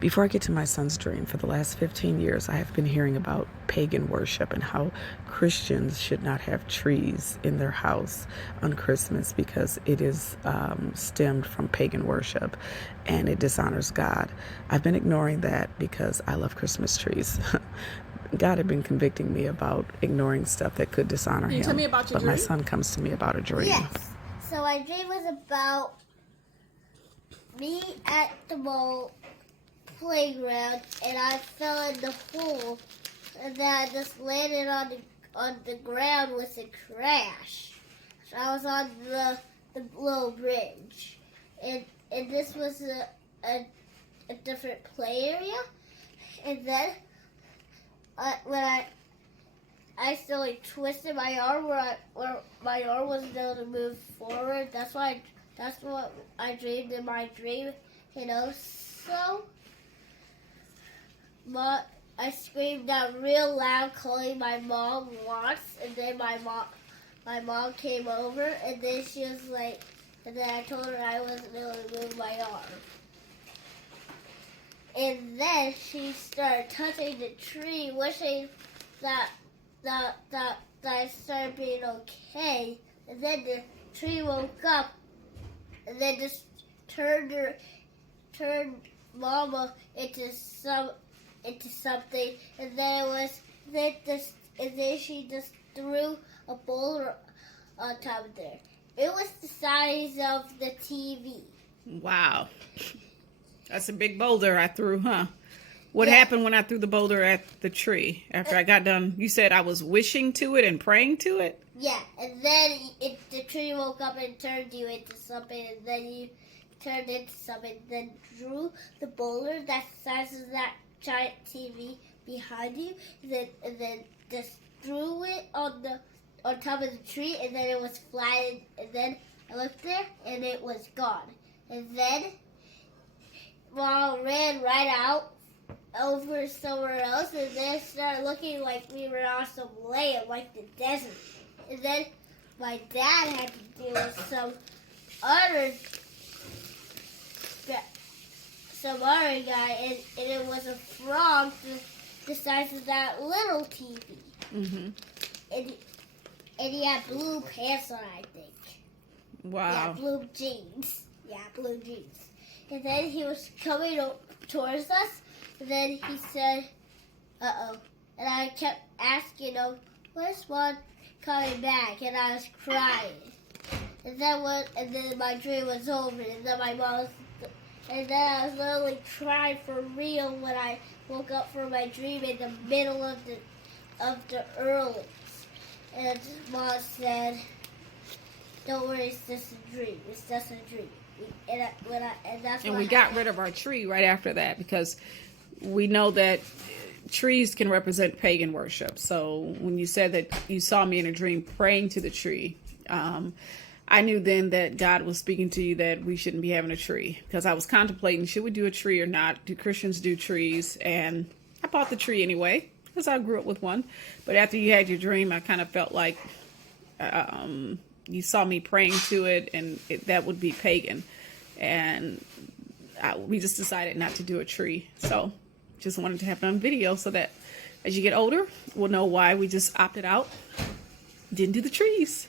Before I get to my son's dream, for the last 15 years, I have been hearing about pagan worship and how Christians should not have trees in their house on Christmas because it is stemmed from pagan worship and it dishonors God. I've been ignoring that because I love Christmas trees. God had been convicting me about ignoring stuff that could dishonor Him. Tell me about your dream? My son comes to me about a dream. Yes. So my dream was about me at the playground, and I fell in the hole, and then I just landed on the ground with a crash. So I was on the little bridge, and this was a different play area, and then when I accidentally twisted my arm where my arm wasn't able to move forward. That's what I dreamed in my dream, So I screamed out real loud, calling my mom once, and then my mom came over, and then she was like, and then I told her I wasn't able to move my arm. And then she started touching the tree, wishing that I started being okay. And then the tree woke up, and then just turned Mama into something, and then she just threw a boulder on top of there. It was the size of the TV. Wow. That's a big boulder I threw, huh? What happened when I threw the boulder at the tree after I got done? You said I was wishing to it and praying to it? Yeah, and then the tree woke up and turned you into something, and then you turned into something, then drew the boulder that's the size of that giant TV behind you, and then just threw it on top of the tree, and then it was flattened, and then I looked there, and it was gone. And then Mom ran right out over somewhere else, and then started looking like we were on some land, like the desert. And then my dad had to deal with some other guy, and it was a frog the size of that little TV. Mm-hmm. And he had blue pants on, I think. Wow. Yeah, blue jeans. And then he was coming towards us, and then he said, uh-oh. And I kept asking him, where's one coming back? And I was crying. And then my dream was over, and then and then I was literally crying for real when I woke up from my dream in the middle of the early. And Mom said, don't worry, it's just a dream. It's just a dream. And we got rid of our tree right after that because we know that trees can represent pagan worship. So when you said that you saw me in a dream praying to the tree, I knew then that God was speaking to you that we shouldn't be having a tree, because I was contemplating, should we do a tree or not? Do Christians do trees? And I bought the tree anyway because I grew up with one. But after you had your dream, I kind of felt like you saw me praying to it, and that would be pagan. And we just decided not to do a tree. So just wanted to have it on video so that as you get older, we'll know why we just opted out, didn't do the trees.